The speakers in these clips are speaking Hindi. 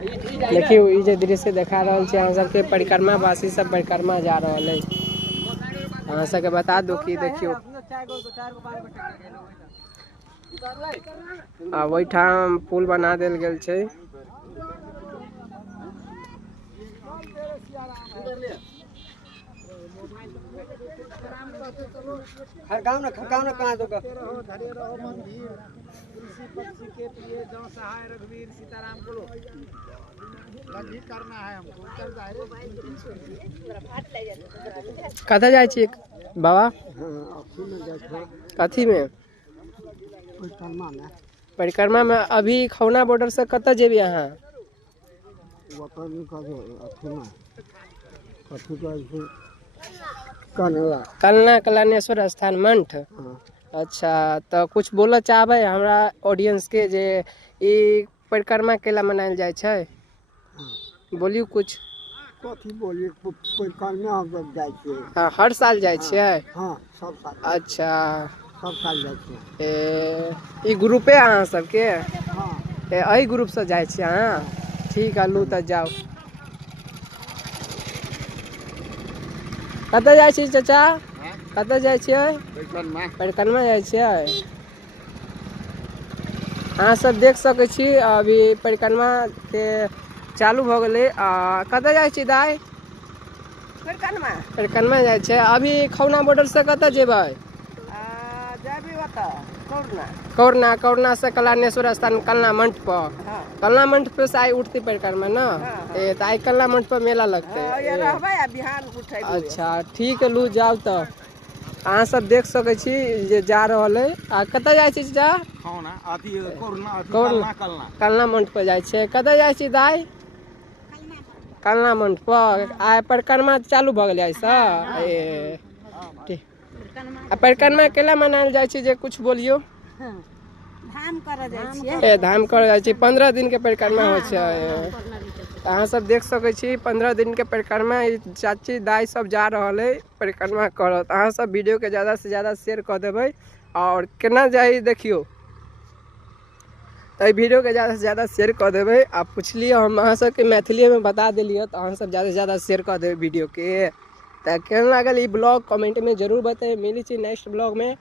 देखियो ई जे दृश्य देखा रहल छी अहाँ सबके परिक्रमा वासी सब परिक्रमा जा रहल है। अहाँ सबके बता दू कि देखियो वही ठाम पुल बना देल गेल छै। खड़काओ ना कहाँ तो धरे रहो मंदिर तुलसी पक्षी के प्रिय जौ सहाय रघुवीर सीताराम को करना है हमको कतऽ जाइ छी बाबा? कथी में? परिक्रमा में। अभी खौना बॉर्डर से कतऽ जेबी अहाँ? कलना कल्याणेश्वर स्थान मंठ। अच्छा तो कुछ बोलऽ चाहबै हमरा ऑडियंस के जे ई परिक्रमा केला मनायल जाइ छै? बोलियो कुछ। कथी बोलिए परिक्रमा हम सब जाइ छियै। हाँ हर साल जाइ छियै? हाँ सब साल। अच्छा सब साल जाइ छियै। ई ग्रुपे अहाँ सबके? हाँ एही ग्रुप से जाइ छियै अहाँ? ठीक है लू तऽ जाओ। कतऽ जाइ छी चाचा? कतऽ जाइ छियै? परिक्रमा जाइ छियै। अहाँ सब देख सकै छी अभी परिक्रमा के चालू भऽ गेलै। कतऽ जाइ छी दाइ? परिक्रमा जाइ छै। अभी खौना बॉर्डर से कतऽ जेबै? कौरना से कल्याणेश्वर स्थान कलना मंच पर। कलना मंच पे से आई उठती परिक्रमा ना? तो आई कलना मंच पर मेला लगते। अच्छा ठीक है लू जाओ तो। अहाँ सब देख सकै छी जे जा रहल है। कतऽ जाइ छी चाचा? कलना मंच पर जाइ छै। कतऽ जाइ छी दाइ? कलना मंच पर। आइ परिक्रमा चालू भऽ गेलै आइसँ? परिक्रमा केला मनायल जाइ छै जे कुछ बोलियो? धाम करऽ जाइ छियै। धाम करऽ जाइ छी। 15 दिन के परिक्रमा होइ छै। अहाँ सब देख सकै छी 15 दिन के परिक्रमा चाची दाई सब जा रहल है परिक्रमा करत। अहाँ सब वीडियो के ज़्यादा से ज़्यादा शेयर कर देबै। और केना जाई देखियो तो वीडियो के ज़्यादा से ज़्यादा शेयर कर देबै। आप पुछलिए हम अहाँ सबके मैथिली में बता दिलिए तो अहाँ सब ज़्यादा से ज़्यादा शेयर कर देबै वीडियो के। तो केहन लागल ई ब्लॉग कमेंट में जरूर बताइए। मिली छी नेक्स्ट ब्लॉग में।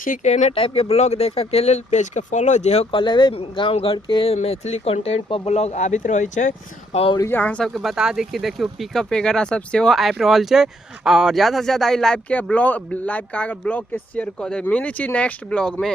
ठीक एहने टाइप के ब्लॉग देखे के लिए पेज के फॉलो जेहो कर लेबै। गाँव घर के मैथिली कंटेंट पर ब्लॉग आबित रहे छै। और ये अहाँ सबके बता दी कि देखियो पिकअप वगैरह सब सेहो आबि रहल छै। और ज़्यादा से ज़्यादा लाइव के ब्लॉग लाइव का ब्लॉग के शेयर कर दे। मिली छी नेक्स्ट ब्लॉग में।